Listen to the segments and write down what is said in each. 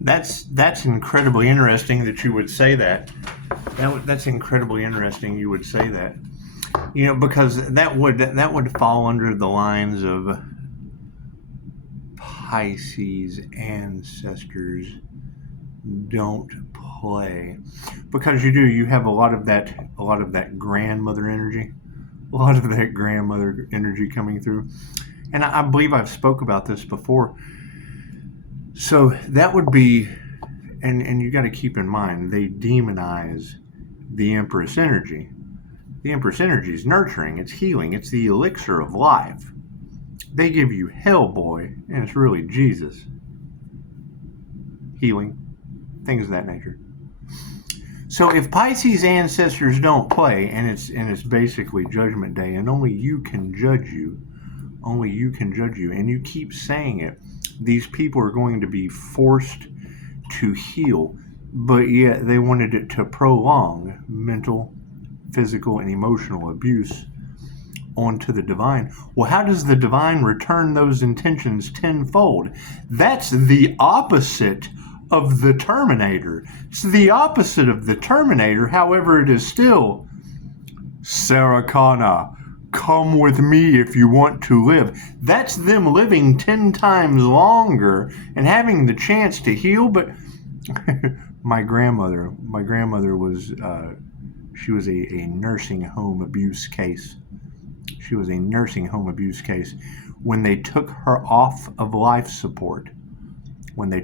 That's incredibly interesting that you would say that. That's incredibly interesting you would say that. Because that would fall under the lines of Pisces ancestors don't play, because you have a lot of that grandmother energy, coming through, and I believe I've spoke about this before. So that would be, and you got to keep in mind, they demonize the Empress energy. The Empress energy is nurturing, it's healing, it's the elixir of life. They give you Hellboy, and it's really Jesus. Healing, things of that nature. So if Pisces ancestors don't play, and it's basically Judgment Day, and only you can judge you, and you keep saying it, these people are going to be forced to heal, but yet they wanted it to prolong mental, physical, and emotional abuse onto the divine. Well, how does the divine return those intentions tenfold? That's the opposite of the Terminator. It's the opposite of the Terminator. However, it is still, Sarah Connor, come with me if you want to live. That's them living 10 times longer and having the chance to heal. But my grandmother was, she was a nursing home abuse case. She was a nursing home abuse case. When they took her off of life support, they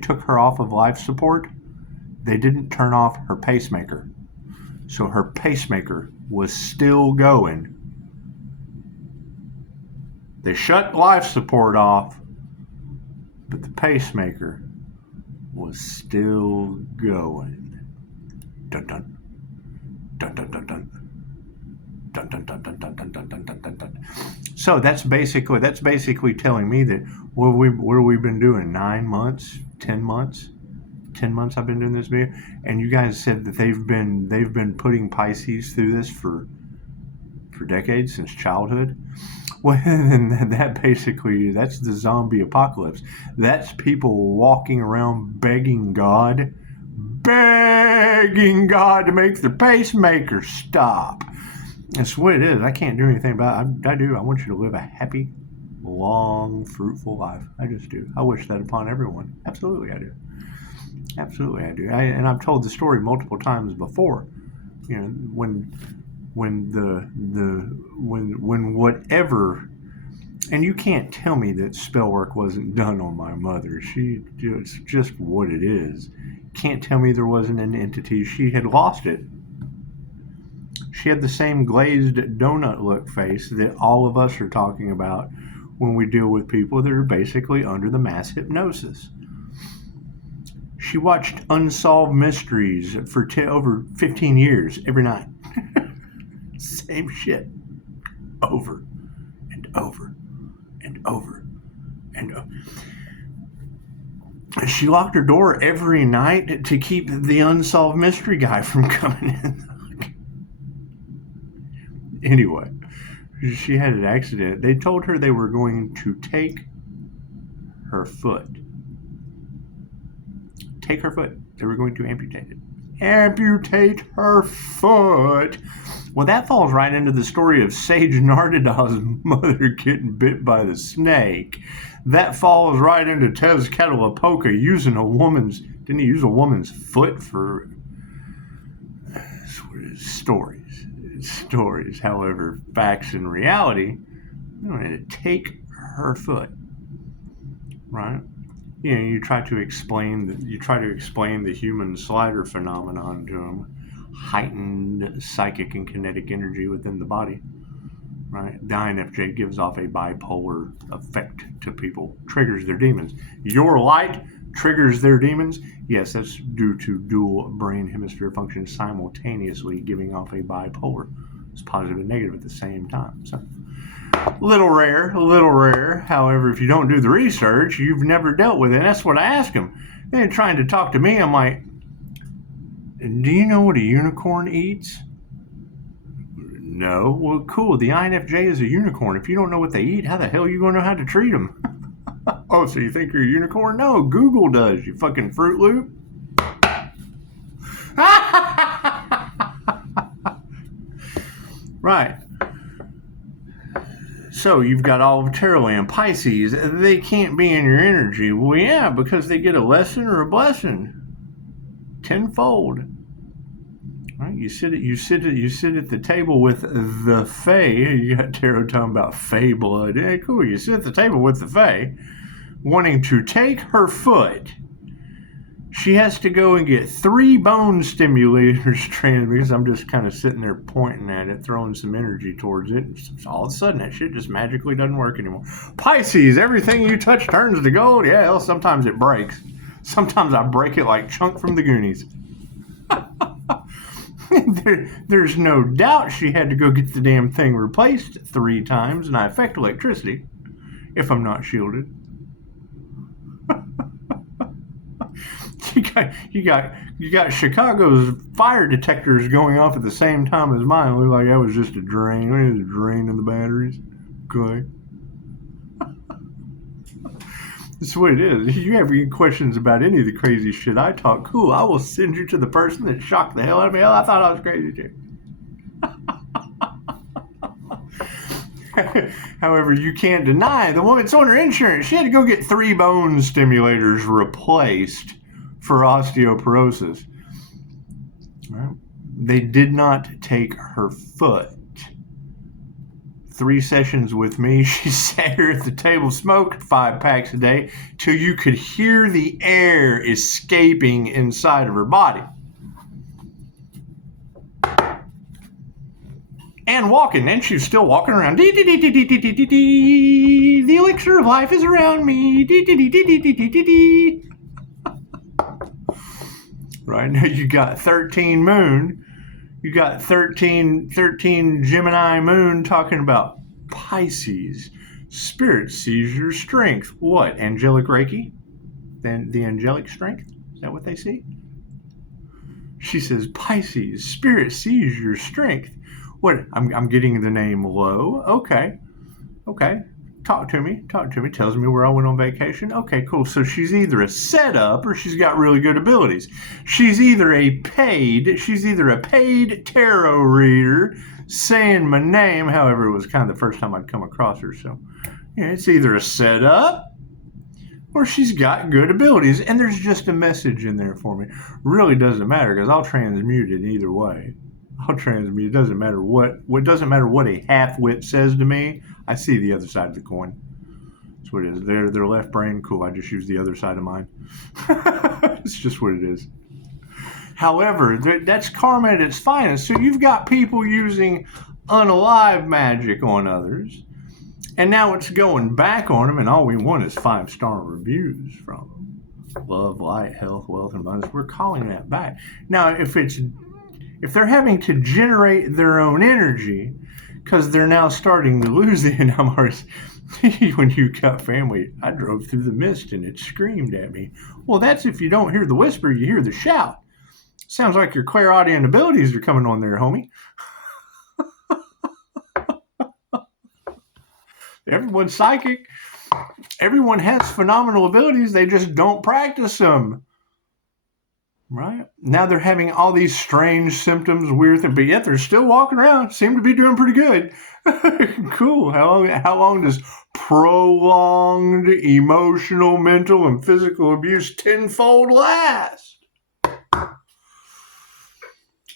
didn't turn off her pacemaker. So her pacemaker was still going. They shut life support off, but the pacemaker was still going. Dun dun. Dun dun dun dun. Dun dun dun dun dun dun dun dun dun dun dun. So that's basically telling me that what have we been doing? 9 months, 10 months? 10 months I've been doing this video, and you guys said that they've been putting Pisces through this for decades, since childhood. Well, and that's the zombie apocalypse. That's people walking around begging God to make their pacemaker stop. That's what it is. I can't do anything about it. I want you to live a happy, long, fruitful life. I just do. I wish that upon everyone. Absolutely, I do. Absolutely, I do. And I've told the story multiple times before. When whatever, and you can't tell me that spell work wasn't done on my mother. It's just what it is. Can't tell me there wasn't an entity. She had lost it. She had the same glazed donut look face that all of us are talking about when we deal with people that are basically under the mass hypnosis. She watched Unsolved Mysteries for over 15 years every night. Same shit. Over and over and over and over. She locked her door every night to keep the unsolved mystery guy from coming in. Anyway, she had an accident. They told her they were going to take her foot. Take her foot. They were going to amputate it. Amputate her foot. Well, that falls right into the story of Sage Nardada's mother getting bit by the snake. That falls right into Tezcatlipoca using didn't he use a woman's foot for stories. However, facts and reality, they wanted to take her foot, right? You try to explain the human slider phenomenon to them, heightened psychic and kinetic energy within the body, right? The INFJ gives off a bipolar effect to people, triggers their demons. Your light triggers their demons. Yes, that's due to dual brain hemisphere function simultaneously giving off a bipolar. It's positive and negative at the same time. So, a little rare. However, if you don't do the research, you've never dealt with it. And that's what I ask them. They're trying to talk to me. I'm like, do you know what a unicorn eats? No. Well, cool. The INFJ is a unicorn. If you don't know what they eat, how the hell are you going to know how to treat them? Oh, so you think you're a unicorn? No, Google does, you fucking Fruit Loop. Right. So you've got all of Terraland, Pisces. They can't be in your energy. Well, yeah, because they get a lesson or a blessing tenfold. Right? You sit at the table with the Fae. You got tarot talking about Fae blood. Yeah, cool. You sit at the table with the Fae, wanting to take her foot. She has to go and get 3 bone stimulators trained, because I'm just kind of sitting there pointing at it, throwing some energy towards it. And all of a sudden, that shit just magically doesn't work anymore. Pisces, everything you touch turns to gold. Yeah, well, sometimes it breaks. Sometimes I break it like Chunk from the Goonies. There's no doubt she had to go get the damn thing replaced 3 times, and I affect electricity if I'm not shielded. You got Chicago's fire detectors going off at the same time as mine. It looked like that was just a drain. It was a drain in the batteries. Okay. That's what it is. If you have any questions about any of the crazy shit I talk, cool, I will send you to the person that shocked the hell out of me. Hell, I thought I was crazy too. However, you can't deny the woman's on her insurance. She had to go get 3 bone stimulators replaced for osteoporosis. Right? They did not take her foot. 3 sessions with me. She sat here at the table, smoked 5 packs a day till you could hear the air escaping inside of her body. And walking, and she was still walking around. The elixir of life is around me. Right now you got 13 moon. You got 13 Gemini moon talking about Pisces. Spirit sees your strength. What? Angelic Reiki? Then the angelic strength? Is that what they see? She says, Pisces, Spirit sees your strength. What? I'm getting the name Lowe. Okay. Talk to me. Tells me where I went on vacation. Okay, cool. So she's either a setup or she's got really good abilities. She's either a paid tarot reader saying my name. However, it was kind of the first time I'd come across her. So, yeah, it's either a setup or she's got good abilities. And there's just a message in there for me. Really doesn't matter, because I'll transmute it either way. It doesn't matter what a half-wit says to me. I see the other side of the coin. That's what it is. Their left brain, cool. I just use the other side of mine. It's just what it is. However, that's karma at its finest. So you've got people using unalive magic on others, and now it's going back on them, and all we want is 5-star reviews from them. Love, light, health, wealth, and abundance. We're calling that back. Now, if they're having to generate their own energy because they're now starting to lose the enamours, when you got family, I drove through the mist and it screamed at me. Well, that's if you don't hear the whisper, you hear the shout. Sounds like your clairaudient abilities are coming on there, homie. Everyone's psychic. Everyone has phenomenal abilities. They just don't practice them. Right? Now they're having all these strange symptoms, weird things, but yet they're still walking around, seem to be doing pretty good. Cool. How long does prolonged emotional, mental, and physical abuse tenfold last?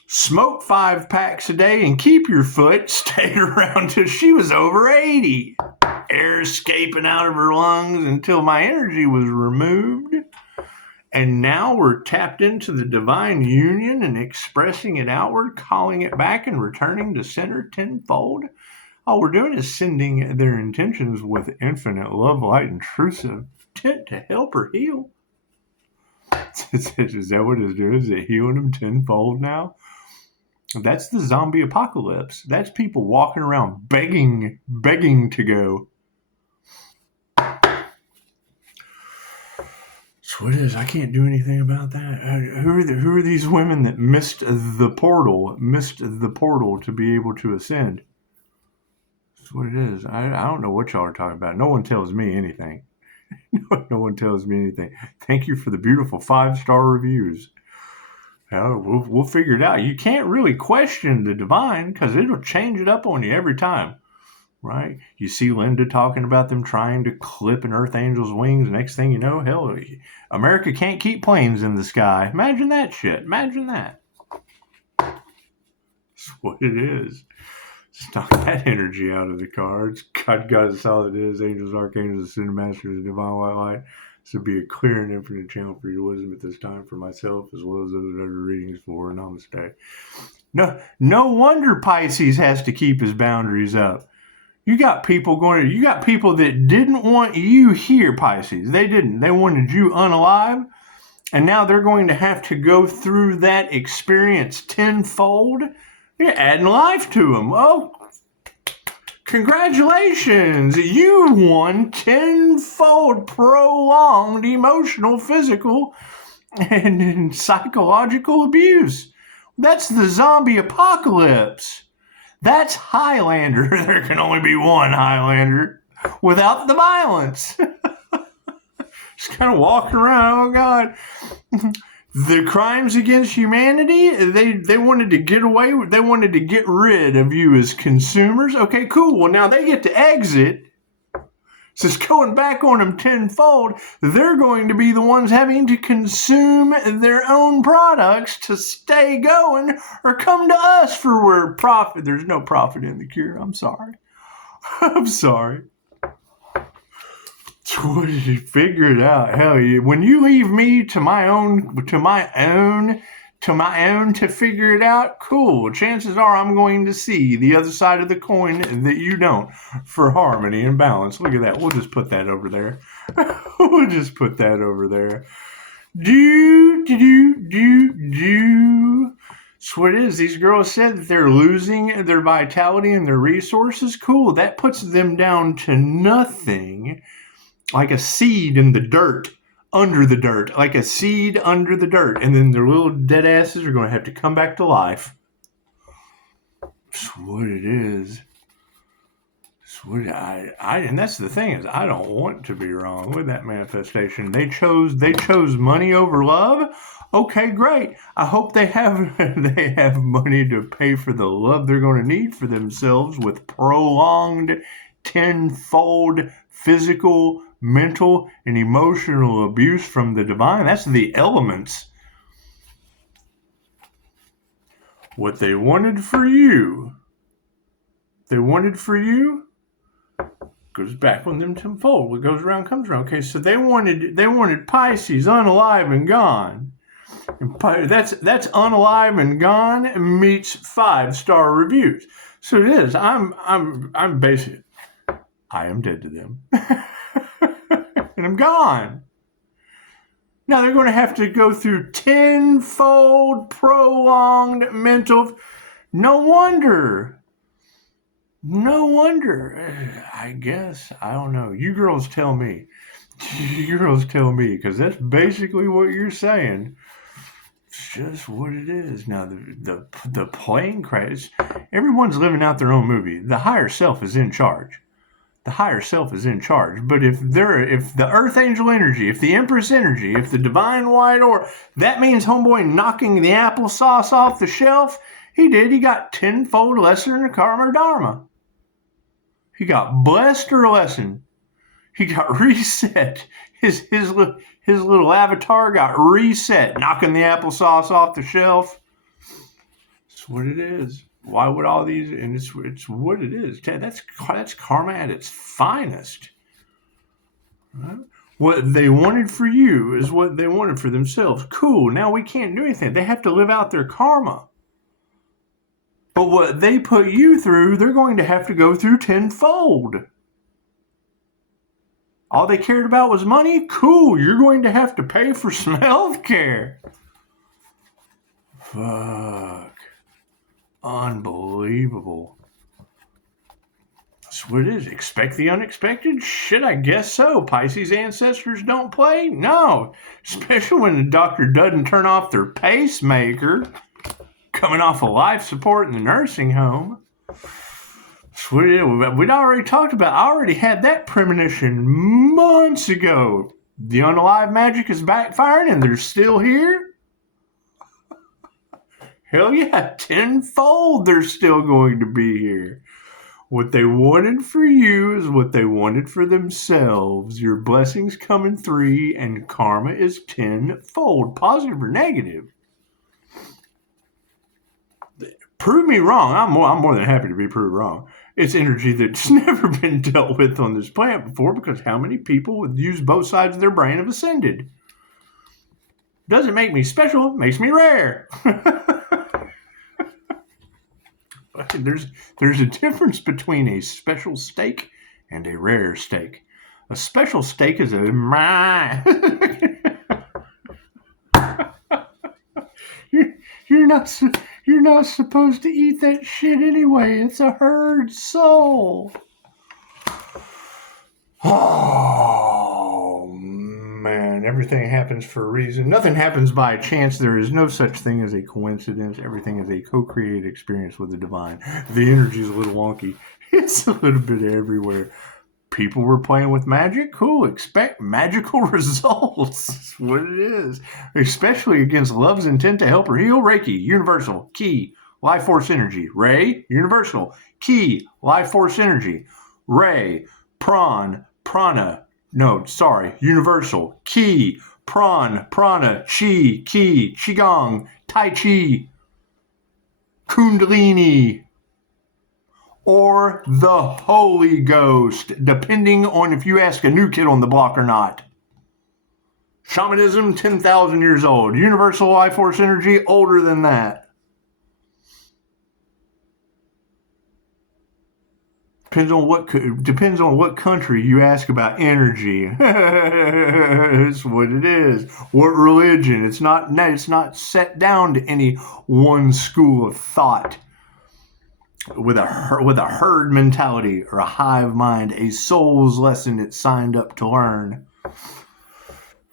Smoke 5 packs a day and keep your foot. Stayed around till she was over 80. Air escaping out of her lungs until my energy was removed. And now we're tapped into the divine union and expressing it outward, calling it back and returning to center tenfold. All we're doing is sending their intentions with infinite love, light, and truth intent to help her heal. Is that what it's doing? Is it healing them tenfold now? That's the zombie apocalypse. That's people walking around begging to go. That's what it is. I can't do anything about that. Who are these women that missed the portal to be able to ascend? That's what it is. I don't know what y'all are talking about. No one tells me anything. No one tells me anything. Thank you for the beautiful 5-star reviews. We'll figure it out. You can't really question the divine because it'll change it up on you every time, right? You see Linda talking about them trying to clip an Earth Angel's wings. Next thing you know, hell, America can't keep planes in the sky. Imagine that shit. Imagine that. That's what it is. Just knock that energy out of the cards. God is all it is. Angels, archangels, ascended masters, the divine white light. This would be a clear and infinite channel for your wisdom at this time for myself as well as those other readings for Namaste. No wonder Pisces has to keep his boundaries up. You got people that didn't want you here, Pisces. They didn't. They wanted you unalive. And now they're going to have to go through that experience tenfold. You're adding life to them. Oh, congratulations. You won tenfold prolonged emotional, physical, and psychological abuse. That's the zombie apocalypse. That's Highlander. There can only be one Highlander without the violence. Just kind of walking around, oh God. The crimes against humanity, they wanted to get away with, they wanted to get rid of you as consumers. Okay, cool. Well, now they get to exit. So it's going back on them tenfold. They're going to be the ones having to consume their own products to stay going or come to us for where profit. There's no profit in the cure. I'm sorry. I'm sorry. What did you figure it out? Hell yeah. When you leave me to my own to figure it out, cool. Chances are I'm going to see the other side of the coin that you don't for harmony and balance. Look at that. We'll just put that over there. We'll just put that over there. Do. So what it is, these girls said that they're losing their vitality and their resources. Cool. That puts them down to nothing. Like a seed in the dirt, under the dirt, like a seed under the dirt. And then their little dead asses are going to have to come back to life. That's what it is. That's what and that's the thing is, I don't want to be wrong with that manifestation. They chose money over love. Okay, great. I hope they have money to pay for the love they're going to need for themselves with prolonged tenfold physical, mental, and emotional abuse from the divine. That's the elements. What they wanted for you, goes back on them tenfold. What goes around comes around. Okay, so they wanted Pisces unalive and gone. And that's unalive and gone meets 5-star reviews. So it is. I'm basically, I am dead to them. And I'm gone. Now they're going to have to go through tenfold prolonged mental. No wonder. I guess. I don't know. You girls tell me. Because that's basically what you're saying. It's just what it is. Now the plane crash. Everyone's living out their own movie. The higher self is in charge. The higher self is in charge. But if the Earth Angel energy, if the Empress energy, if the Divine White Aura, that means homeboy knocking the applesauce off the shelf. He did. He got tenfold lesser in the karma or dharma. He got blessed or lessened. He got reset. His little avatar got reset, knocking the applesauce off the shelf. That's what it is. Why would all these? And it's what it is. That's karma at its finest. Right? What they wanted for you is what they wanted for themselves. Cool. Now we can't do anything. They have to live out their karma. But what they put you through, they're going to have to go through tenfold. All they cared about was money? Cool. You're going to have to pay for some health care. Fuck. Unbelievable. That's what it is. Expect the unexpected? Shit, I guess so. Pisces ancestors don't play? No. Especially when the doctor doesn't turn off their pacemaker coming off of life support in the nursing home. We'd already talked about. I already had that premonition months ago. The unalive magic is backfiring and they're still here. Hell yeah, tenfold they're still going to be here. What they wanted for you is what they wanted for themselves. Your blessings come in 3 and karma is tenfold, positive or negative. Prove me wrong. I'm more than happy to be proved wrong. It's energy that's never been dealt with on this planet before, because how many people with use both sides of their brain have ascended? Doesn't make me special, makes me rare. There's a difference between a special steak and a rare steak. A special steak is a you're not supposed to eat that shit anyway. It's a herd soul. Oh man, everything happens for a reason. Nothing happens by chance. There is no such thing as a coincidence. Everything is a co-created experience with the divine. The energy is a little wonky. It's a little bit everywhere. People were playing with magic. Cool. Expect magical results. That's what it is. Especially against love's intent to help or heal. Reiki, universal, key, life force energy. Ray, universal, key, life force energy. Ray, prana, universal, key, prana, chi, ki, qigong, tai chi, kundalini, or the Holy Ghost, depending on if you ask a new kid on the block or not. Shamanism, 10,000 years old. Universal life force energy, older than that. Depends on what country you ask about energy. It's what it is. What religion? It's not set down to any one school of thought. With a herd mentality or a hive mind, a soul's lesson it signed up to learn.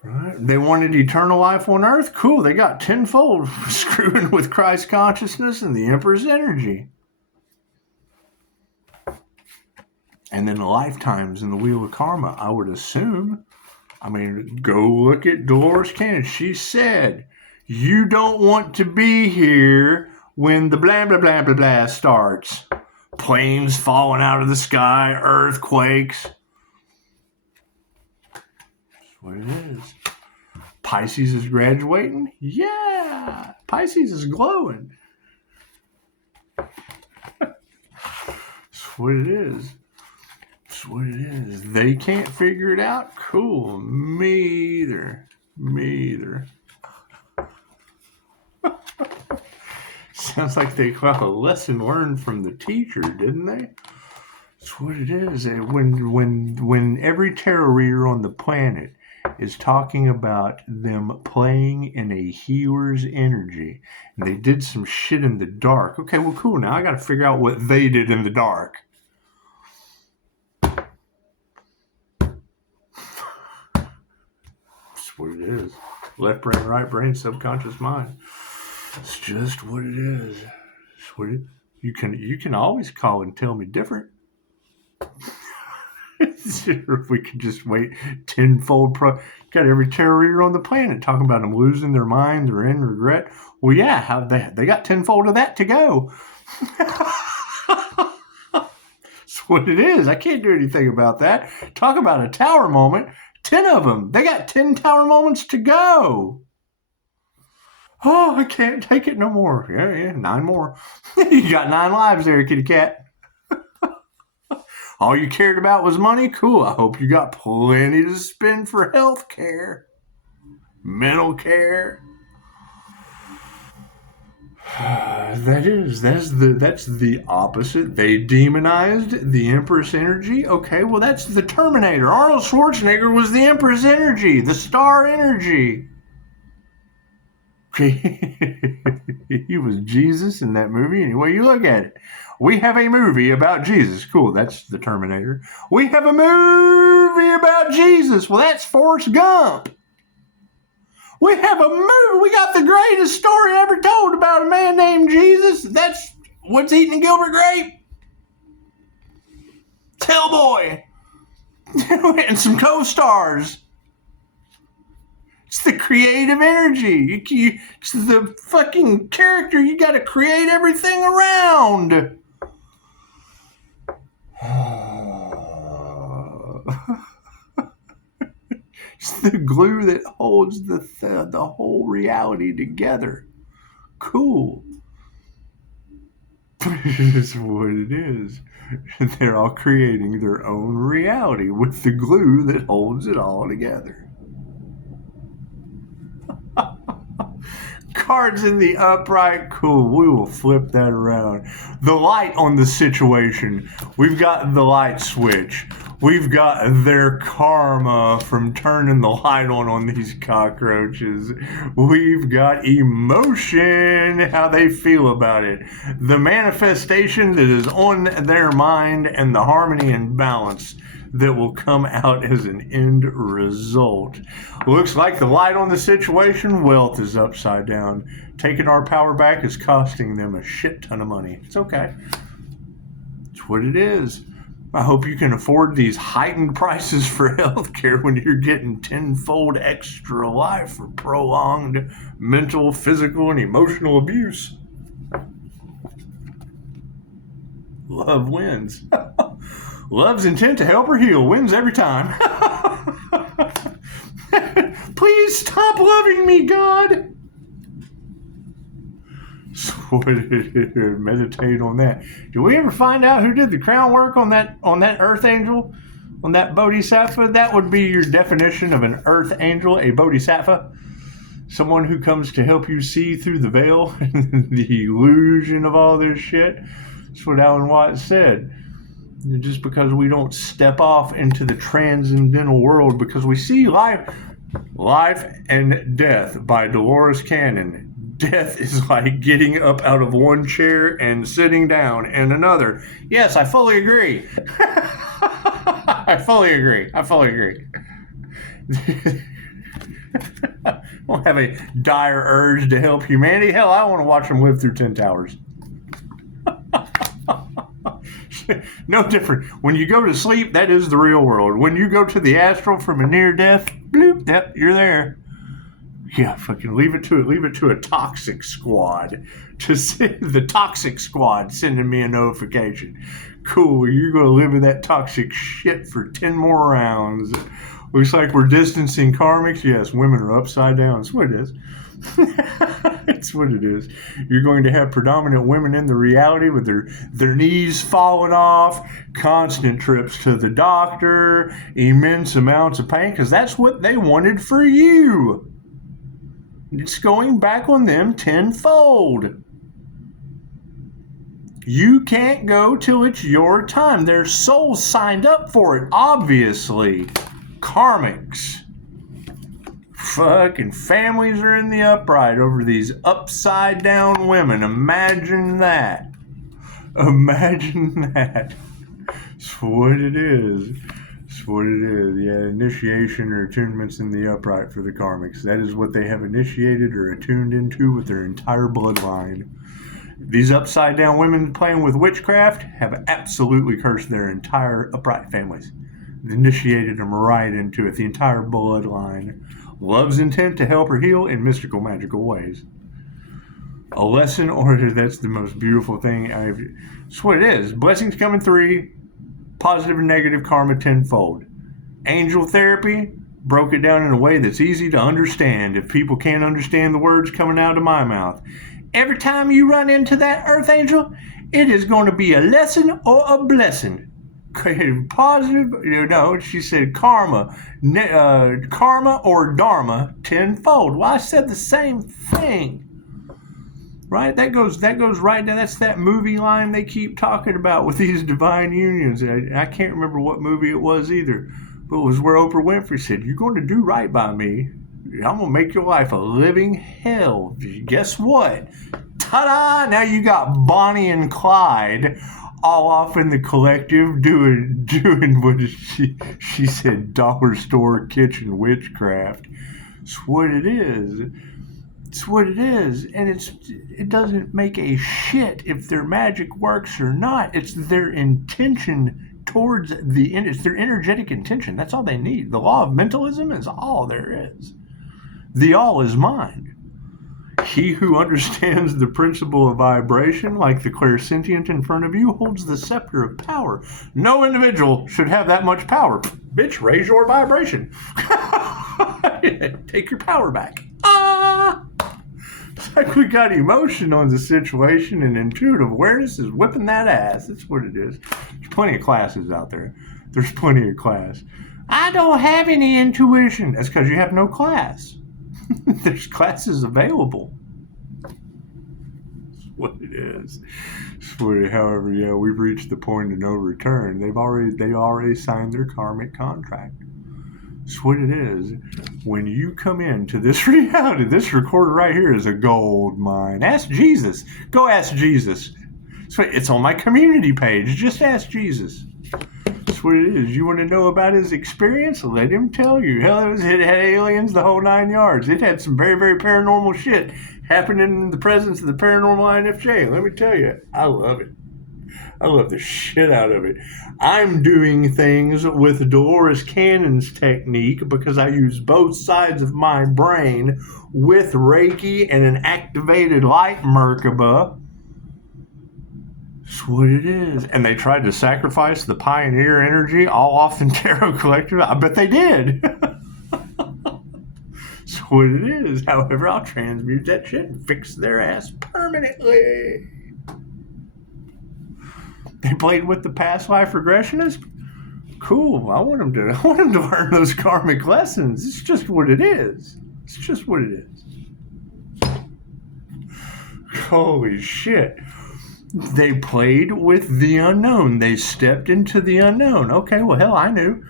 Right? They wanted eternal life on earth. Cool, they got tenfold screwing with Christ consciousness and the Emperor's energy. And then lifetimes in the wheel of karma, I would assume. I mean, go look at Dolores Cannon. She said, you don't want to be here when the blah, blah, blah, blah, blah starts. Planes falling out of the sky, earthquakes. That's what it is. Pisces is graduating? Yeah. Pisces is glowing. That's what it is. That's what it is. They can't figure it out? Cool. Me either. Sounds like they got a lesson learned from the teacher, didn't they? That's what it is. When every tarot reader on the planet is talking about them playing in a healer's energy, and they did some shit in the dark. Okay, well, cool. Now I got to figure out what they did in the dark. That's what it is. Left brain, right brain, subconscious mind. It's just what it is. It's what you can always call and tell me different. If we could just wait tenfold. Got every tarot reader on the planet talking about them losing their mind, they're in regret. Well, yeah, they got tenfold of that to go. That's what it is. I can't do anything about that. Talk about a tower moment. 10 of them. They got 10 tower moments to go. Oh, I can't take it no more. Yeah, 9 more. You got 9 lives there, kitty cat. All you cared about was money? Cool. I hope you got plenty to spend for health care, mental care. That's the opposite. They demonized the Empress energy. Okay, well, that's the Terminator. Arnold Schwarzenegger was the Empress energy, the star energy. He was Jesus in that movie. Any way you look at it. We have a movie about Jesus. Cool, that's the Terminator. We have a movie about Jesus. Well, that's Forrest Gump. We have a movie. We got the greatest story ever told about a man named Jesus. That's what's eating a Gilbert grape. Tailboy, and some co-stars. It's the creative energy. It's the fucking character you got to create everything around. It's the glue that holds the whole reality together. Cool. It's what it is. They're all creating their own reality with the glue that holds it all together. Cards in the upright. Cool. We will flip that around. The light on the situation. We've got the light switch. We've got their karma from turning the light on these cockroaches. We've got emotion, how they feel about it. The manifestation that is on their mind and the harmony and balance that will come out as an end result. Looks like the light on the situation, wealth is upside down. Taking our power back is costing them a shit ton of money. It's okay. It's what it is. I hope you can afford these heightened prices for healthcare when you're getting tenfold extra life for prolonged mental, physical, and emotional abuse. Love wins. Love's intent to help or heal wins every time. Please stop loving me, God. Meditate on that. Did we ever find out who did the crown work on that earth angel? On that bodhisattva? That would be your definition of an earth angel, a bodhisattva. Someone who comes to help you see through the veil and the illusion of all this shit. That's what Alan Watts said. Just because we don't step off into the transcendental world, because we see Life and Death by Dolores Cannon. Death is like getting up out of one chair and sitting down in another. Yes, I fully agree. I fully agree. I don't have a dire urge to help humanity. Hell, I want to watch them live through 10 towers. No different. When you go to sleep, that is the real world. When you go to the astral from a near death, bloop, yep, you're there. Yeah, fucking leave it to a toxic squad. The toxic squad sending me a notification. Cool, you're going to live with that toxic shit for 10 more rounds. Looks like we're distancing karmics. Yes, women are upside down. That's what it is. It's what it is. You're going to have predominant women in the reality with their knees falling off, constant trips to the doctor, immense amounts of pain, because that's what they wanted for you. It's going back on them tenfold. You can't go till it's your time. Their souls signed up for it, obviously. Karmics. Fucking families are in the upright over these upside down women. Imagine that. Imagine that. It's what it is. It's what it is. Yeah, initiation or attunements in the upright for the karmics. That is what they have initiated or attuned into with their entire bloodline. These upside down women playing with witchcraft have absolutely cursed their entire upright families. Initiated them right into it, the entire bloodline. Love's intent to help or heal in mystical, magical ways. A lesson order, that's the most beautiful thing. That's what it is. Blessings come in 3, positive and negative karma tenfold. Angel therapy broke it down in a way that's easy to understand if people can't understand the words coming out of my mouth. Every time you run into that earth angel, it is going to be a lesson or a blessing. Positive, she said karma or dharma tenfold. Well, I said the same thing, right? That goes right down. That's that movie line they keep talking about with these divine unions. I can't remember what movie it was either, but it was where Oprah Winfrey said, "You're going to do right by me. I'm going to make your life a living hell." Guess what? Ta-da! Now you got Bonnie and Clyde all off in the collective doing what she said, dollar store kitchen witchcraft. It's what it is. It's what it is. And it doesn't make a shit if their magic works or not. It's their intention towards it's their energetic intention. That's all they need. The law of mentalism is all there is. The all is mind. He who understands the principle of vibration, like the clairsentient in front of you, holds the scepter of power. No individual should have that much power. Bitch, raise your vibration. Take your power back. It's like we got emotion on the situation, and intuitive awareness is whipping that ass. That's what it is. There's plenty of classes out there. There's plenty of class. I don't have any intuition. That's because you have no class. There's classes available. That's what it is. However, yeah, we've reached the point of no return. They already signed their karmic contract. That's what it is. When you come into this reality, this recorder right here is a gold mine. Ask Jesus. Go ask Jesus. It's on my community page. Just ask Jesus. That's what it is. You want to know about his experience? Let him tell you. Hell, it had aliens, the whole 9 yards. It had some very, very paranormal shit happening in the presence of the paranormal INFJ. Let me tell you, I love it. I love the shit out of it. I'm doing things with Dolores Cannon's technique because I use both sides of my brain with Reiki and an activated light Merkaba. That's what it is. And they tried to sacrifice the pioneer energy all off the Tarot Collective. I bet they did. That's what it is. However, I'll transmute that shit and fix their ass permanently. They played with the past life regressionist? Cool. I want them to learn those karmic lessons. It's just what it is. It's just what it is. Holy shit. They played with the unknown. They stepped into the unknown. Okay, well, hell, I knew.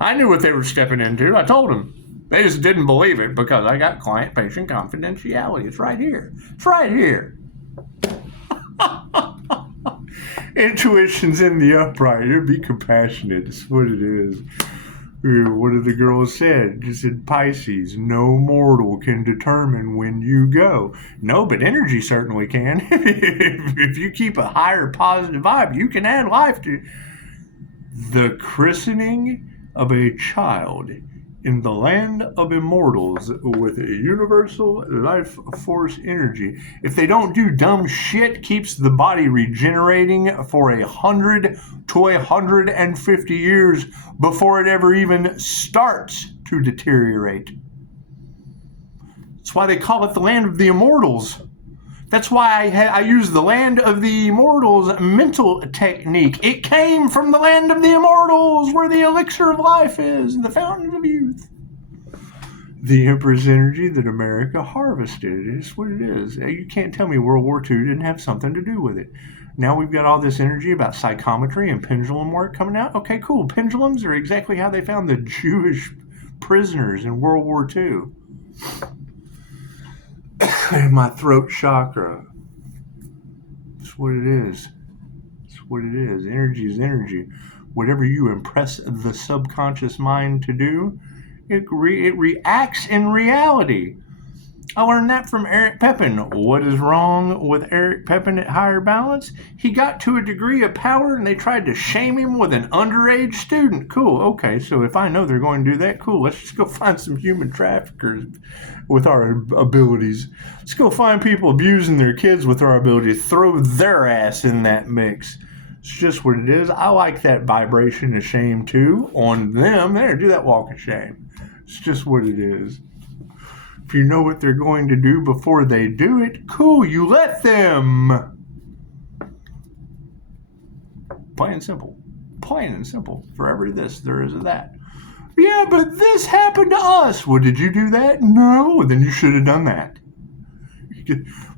I knew what they were stepping into. I told them. They just didn't believe it because I got client-patient confidentiality. It's right here. It's right here. Intuition's in the upright. Be compassionate. That's what it is. What did the girl said? She said, Pisces, no mortal can determine when you go. No, but energy certainly can. If you keep a higher positive vibe, you can add life to the christening of a child in the land of immortals with a universal life force energy. If they don't do dumb shit, keeps the body regenerating for 100 to 150 years before it ever even starts to deteriorate. That's why they call it the land of the immortals. That's why I use the land of the immortals mental technique. It came from the land of the immortals, where the elixir of life is, and the fountain of youth. The Empress energy that America harvested is what it is. You can't tell me World War II didn't have something to do with it. Now we've got all this energy about psychometry and pendulum work coming out. Okay, cool. Pendulums are exactly how they found the Jewish prisoners in World War II. My throat chakra. That's what it is. That's what it is. Energy is energy. Whatever you impress the subconscious mind to do, it reacts in reality. I learned that from Eric Pepin. What is wrong with Eric Pepin at Higher Balance? He got to a degree of power and they tried to shame him with an underage student. Cool. Okay, so if I know they're going to do that, cool. Let's just go find some human traffickers with our abilities. Let's go find people abusing their kids with our abilities. Throw their ass in that mix. It's just what it is. I like that vibration of shame too on them. There, do that walk of shame. It's just what it is. If you know what they're going to do before they do it, cool, you let them. Plain and simple. Plain and simple. For every this, there is a that. Yeah, but this happened to us. Well, did you do that? No. Then you should have done that.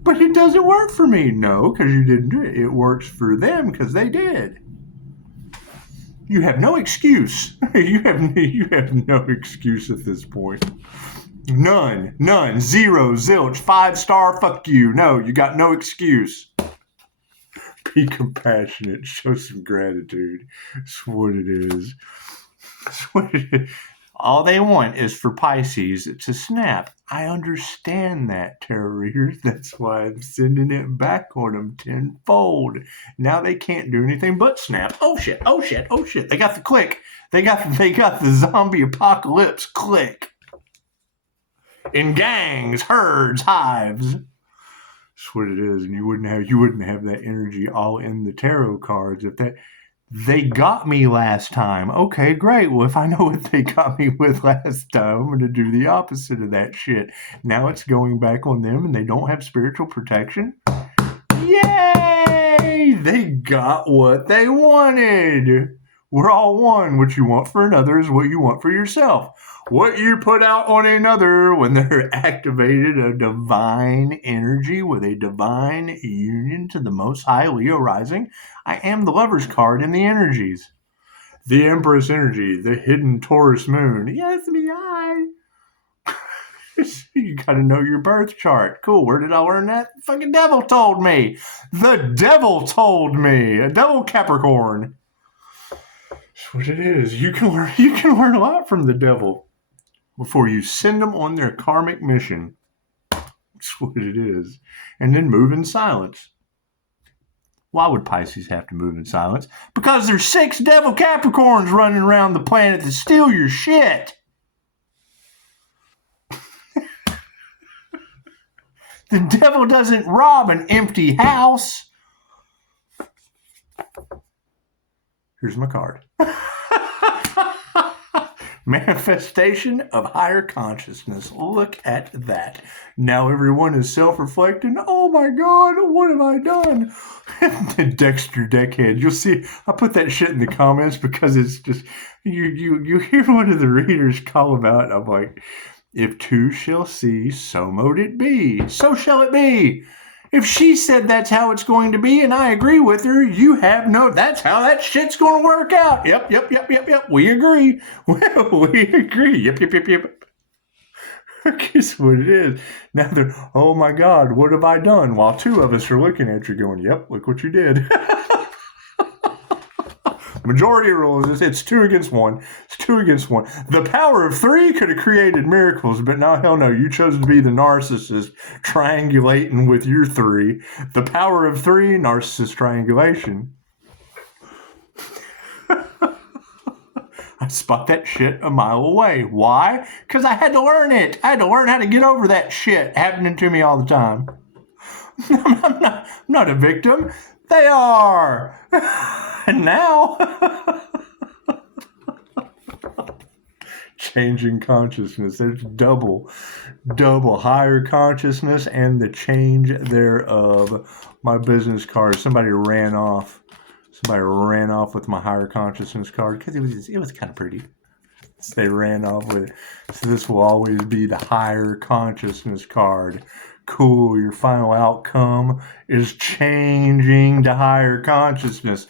But it doesn't work for me. No, because you didn't do it. It works for them because they did. You have no excuse. You have no excuse at this point. None, zero, zilch, 5-star, fuck you. No, you got no excuse. Be compassionate, show some gratitude. That's what it is. That's what it is. All they want is for Pisces to snap. I understand that, tarot readers. That's why I'm sending it back on them tenfold. Now they can't do anything but snap. Oh shit, oh shit, oh shit. They got the click. They got the zombie apocalypse click. In gangs, herds, hives. That's what it is. And you wouldn't have that energy all in the tarot cards if that. They got me last time. Okay, great. Well, if I know what they got me with last time, I'm going to do the opposite of that shit. Now it's going back on them and they don't have spiritual protection. Yay! They got what they wanted. We're all one. What you want for another is what you want for yourself. What you put out on another when they're activated a divine energy with a divine union to the Most High Leo rising. I am the Lover's card in the energies. The Empress energy, the hidden Taurus moon. Yes, me, I. You gotta know your birth chart. Cool. Where did I learn that? The fucking devil told me. The devil told me. A devil Capricorn. That's what it is. You can learn a lot from the devil before you send them on their karmic mission. That's what it is. And then move in silence. Why would Pisces have to move in silence? Because there's 6 devil Capricorns running around the planet that steal your shit. The devil doesn't rob an empty house. Here's my card. Manifestation of higher consciousness. Look at that. Now everyone is self-reflecting. Oh my God, what have I done? The Dexter Deckhead. You'll see, I put that shit in the comments because it's just, you hear one of the readers call about, I'm like, if two shall see, so mote it be. So shall it be. If she said that's how it's going to be and I agree with her, you have no, that's how that shit's going to work out. Yep. We agree. We agree. Yep. Guess what it is. Now they're, oh my God, what have I done? While 2 of us are looking at you going, yep, look what you did. Majority rules is it's 2 against 1. It's 2 against 1. The power of 3 could have created miracles, but no, hell no. You chose to be the narcissist triangulating with your 3. The power of 3, narcissist triangulation. I spot that shit a mile away. Why? Because I had to learn it. I had to learn how to get over that shit happening to me all the time. I'm not a victim. They are. And now, changing consciousness. There's double higher consciousness and the change thereof. My business card. Somebody ran off with my higher consciousness card because it was kind of pretty. So they ran off with it. So this will always be the higher consciousness card. Cool. Your final outcome is changing to higher consciousness.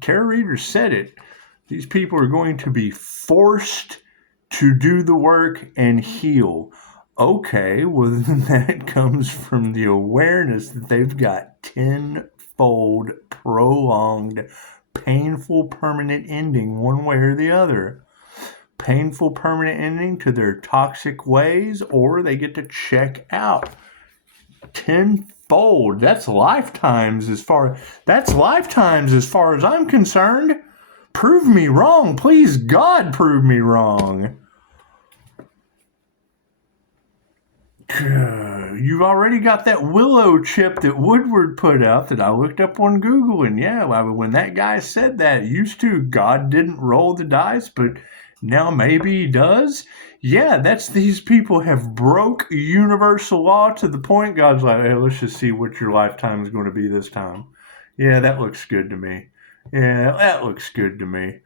Tarot reader said it. These people are going to be forced to do the work and heal. Okay, well then that comes from the awareness that they've got tenfold prolonged, painful, permanent ending one way or the other. Painful, permanent ending to their toxic ways, or they get to check out. Tenfold. That's lifetimes as far as I'm concerned. Prove me wrong. Please, God, prove me wrong. You've already got that willow chip that Woodward put out that I looked up on Google. And yeah, when that guy said that, used to, God didn't roll the dice, but now maybe he does. Yeah, that's these people have broke universal law to the point God's like, hey, let's just see what your lifetime is going to be this time. Yeah, that looks good to me. Yeah, that looks good to me.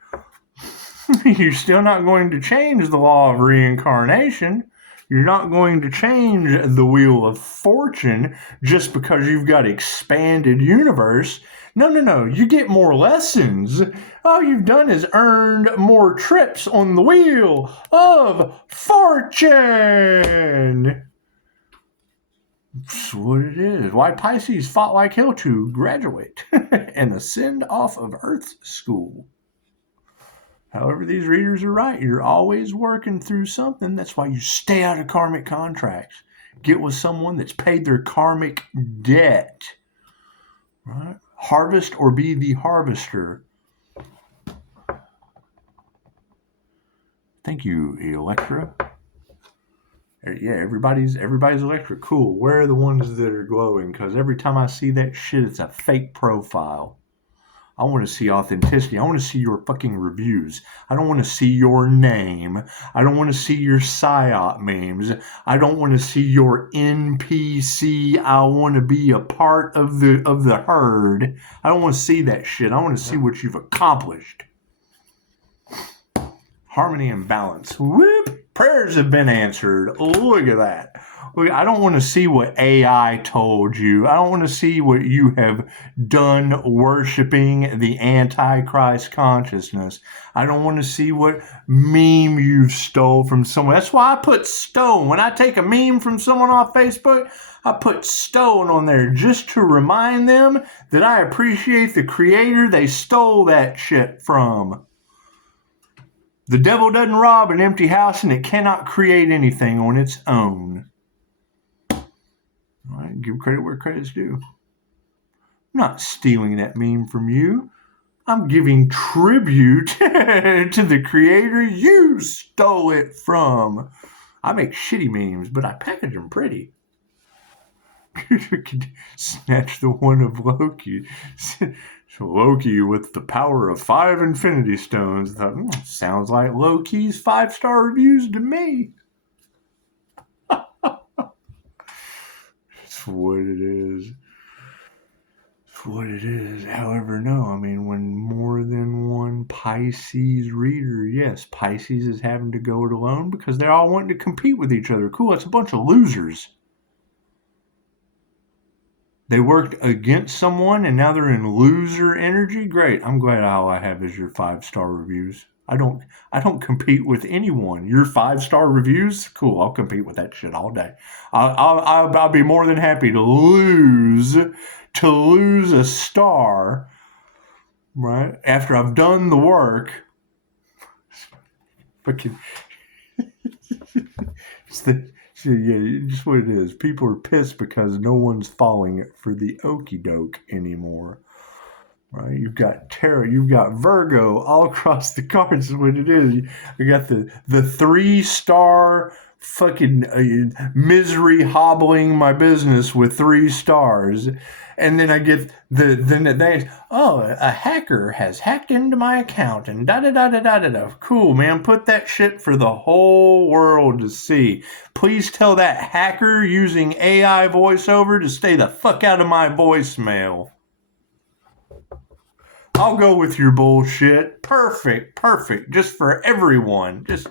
You're still not going to change the law of reincarnation. You're not going to change the wheel of fortune just because you've got expanded universe. No. You get more lessons. All you've done is earned more trips on the wheel of fortune. That's what it is. Why Pisces fought like hell to graduate and ascend off of Earth's school. However, these readers are right. You're always working through something. That's why you stay out of karmic contracts. Get with someone that's paid their karmic debt. Right? Harvest or be the harvester. Thank you, Electra. Yeah, everybody's electric. Cool. Where are the ones that are glowing? Because every time I see that shit, it's a fake profile. I want to see authenticity. I want to see your fucking reviews. I don't want to see your name. I don't want to see your psyop memes. I don't want to see your NPC. I want to be a part of the herd. I don't want to see that shit. I want to see what you've accomplished. Harmony and balance. Whoop! Prayers have been answered. Look at that. Look, I don't want to see what AI told you. I don't want to see what you have done worshiping the Antichrist consciousness. I don't want to see what meme you've stole from someone. That's why I put stone. When I take a meme from someone off Facebook, I put stone on there just to remind them that I appreciate the creator they stole that shit from. The devil doesn't rob an empty house, and it cannot create anything on its own. All right, give credit where credit's due. I'm not stealing that meme from you. I'm giving tribute to the creator you stole it from. I make shitty memes, but I package them pretty. Snatch the one of Loki. Loki with the power of 5 infinity stones. Thought, sounds like Loki's 5-star reviews to me. It's what it is. It's what it is. However, no. I mean, when more than one Pisces reader, yes, Pisces is having to go it alone because they're all wanting to compete with each other. Cool, that's a bunch of losers. They worked against someone and now they're in loser energy. Great. I'm glad all I have is your 5-star reviews. I don't compete with anyone. Your 5-star reviews, cool. I'll compete with that shit all day. I'll be more than happy to lose a star, right? After I've done the work. Fucking. Yeah, just what it is. People are pissed because no one's falling for the okie doke anymore. Right? You've got Tarot, you've got Virgo all across the cards is what it is. You got the 3-star fucking misery hobbling my business with 3 stars. And then I get a hacker has hacked into my account and da-da-da-da-da-da. Cool, man. Put that shit for the whole world to see. Please tell that hacker using AI voiceover to stay the fuck out of my voicemail. I'll go with your bullshit. Perfect. Just for everyone. Just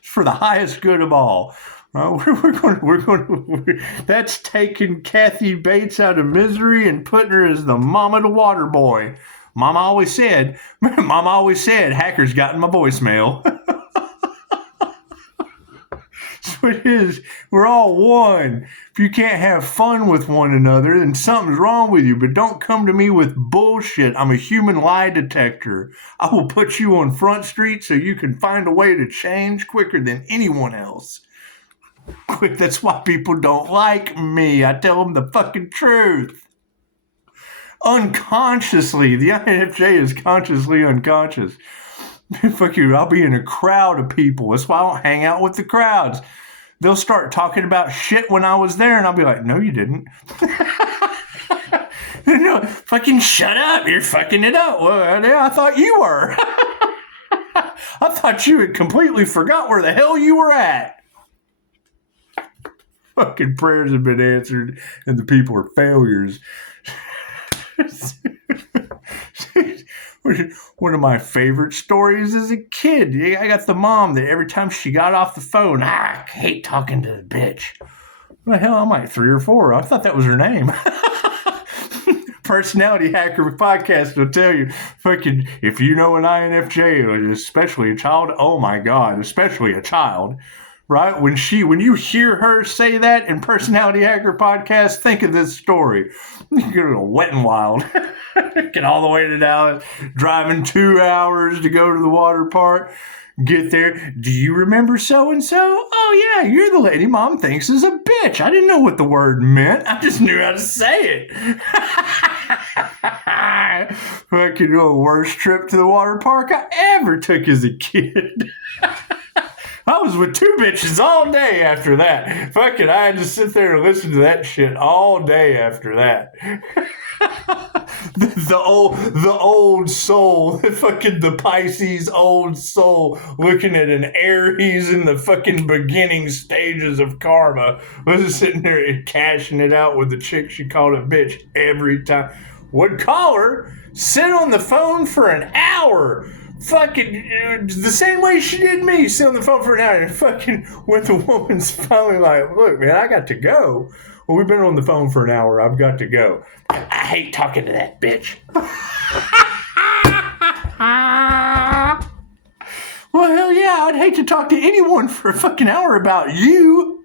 for the highest good of all. We're going. That's taking Kathy Bates out of misery and putting her as the mama to water boy. Mama always said, hackers got in my voicemail. That's what it is. We're all one. If you can't have fun with one another, then something's wrong with you. But don't come to me with bullshit. I'm a human lie detector. I will put you on Front Street so you can find a way to change quicker than anyone else. That's why people don't like me. I tell them the fucking truth. Unconsciously. The INFJ is consciously unconscious. Fuck you. I'll be in a crowd of people. That's why I don't hang out with the crowds. They'll start talking about shit when I was there, and I'll be like, no, you didn't. No, fucking shut up. You're fucking it up. Well, I thought you were. I thought you had completely forgot where the hell you were at. Fucking prayers have been answered, and the people are failures. One of my favorite stories as a kid. I got the mom that every time she got off the phone, I hate talking to the bitch. What the hell? I'm like 3 or 4. I thought that was her name. Personality Hacker Podcast will tell you, fucking, if you know an INFJ, especially a child, oh my God, especially a child, right? When you hear her say that in Personality Hacker Podcast, think of this story. You go to Wet and Wild, get all the way to Dallas, driving 2 hours to go to the water park. Get there. Do you remember so-and-so? Oh, yeah, you're the lady Mom thinks is a bitch. I didn't know what the word meant. I just knew how to say it. Fucking worst trip to the water park I ever took as a kid. I was with 2 bitches all day after that. Fucking, I had to sit there and listen to that shit all day after that. the old soul, the Pisces old soul, looking at an Aries in the fucking beginning stages of karma, was sitting there cashing it out with the chick she called a bitch every time. Would call her, sit on the phone for an hour. Fucking the same way she did me, sit on the phone for an hour, and fucking when the woman's finally like, look, man, I got to go. Well, we've been on the phone for an hour. I've got to go. I hate talking to that bitch. Well, hell yeah, I'd hate to talk to anyone for a fucking hour about you.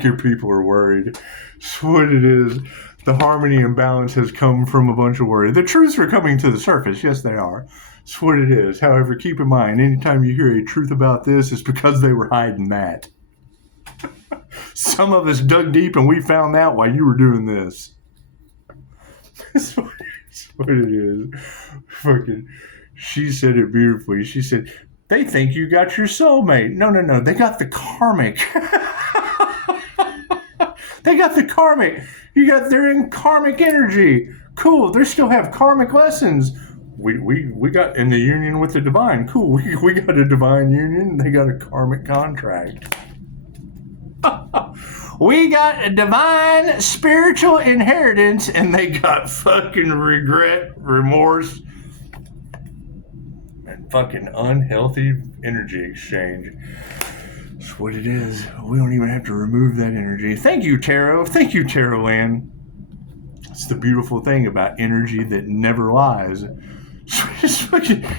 Your people are worried. That's what it is. The harmony and balance has come from a bunch of worry. The truths are coming to the surface. Yes, they are. That's what it is. However, keep in mind, anytime you hear a truth about this, it's because they were hiding that. Some of us dug deep and we found out while you were doing this. That's what it is. Fucking, she said it beautifully. She said, they think you got your soulmate. No. They got the karmic. They got the karmic. They're in karmic energy. Cool. They still have karmic lessons. We got in the union with the divine. Cool. We got a divine union. They got a karmic contract. We got a divine spiritual inheritance, and they got fucking regret, remorse, and fucking unhealthy energy exchange. That's what it is. We don't even have to remove that energy. Thank you, Tarot. Thank you, Tarot Land. It's the beautiful thing about energy that never lies.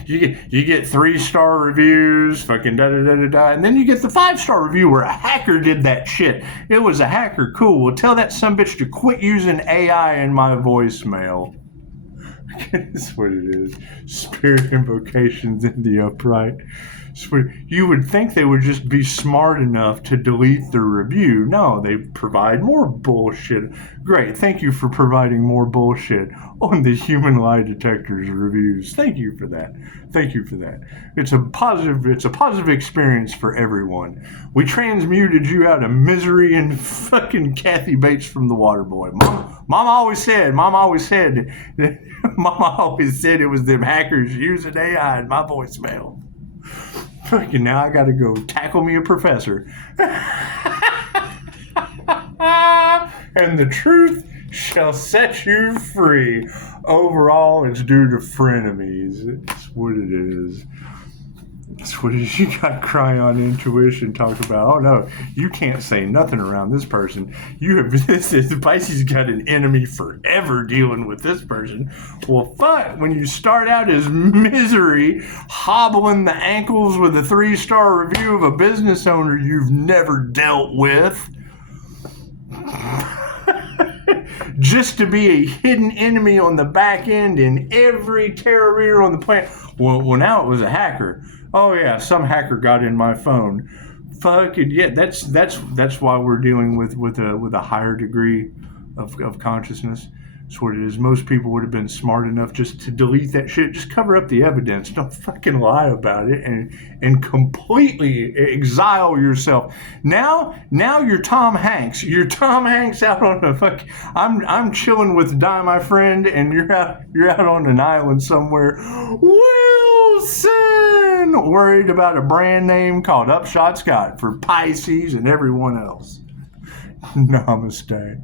You get 3-star reviews, fucking da-da-da-da-da, and then you get the 5-star review where a hacker did that shit. It was a hacker. Cool. Well, tell that sumbitch to quit using AI in my voicemail. That's what it is. Spirit invocations in the upright. You would think they would just be smart enough to delete the review. No, they provide more bullshit. Great, thank you for providing more bullshit on the human lie detector's reviews. Thank you for that. Thank you for that. It's a positive experience for everyone. We transmuted you out of misery and fucking Kathy Bates from The Waterboy. Mama always said it was them hackers using AI in my voicemail. Fucking now I gotta go tackle me a professor. And the truth shall set you free. Overall, it's due to frenemies. It's what it is. That's what it is. You got Cryon Intuition talk about, oh no, you can't say nothing around this person. Pisces got an enemy forever dealing with this person. Well, fuck, when you start out as misery, hobbling the ankles with a 3-star review of a business owner you've never dealt with, just to be a hidden enemy on the back end in every tarot reader on the planet. Well, now it was a hacker. Oh yeah, some hacker got in my phone. Fucking yeah, that's why we're dealing with a higher degree of consciousness. That's what it is. Most people would have been smart enough just to delete that shit, just cover up the evidence. Don't fucking lie about it and completely exile yourself. Now you're Tom Hanks. You're Tom Hanks out on a fuck. I'm chilling with Di, my friend, and you're out on an island somewhere. Wilson, worried about a brand name called Upshotscott for Pisces and everyone else. Namaste.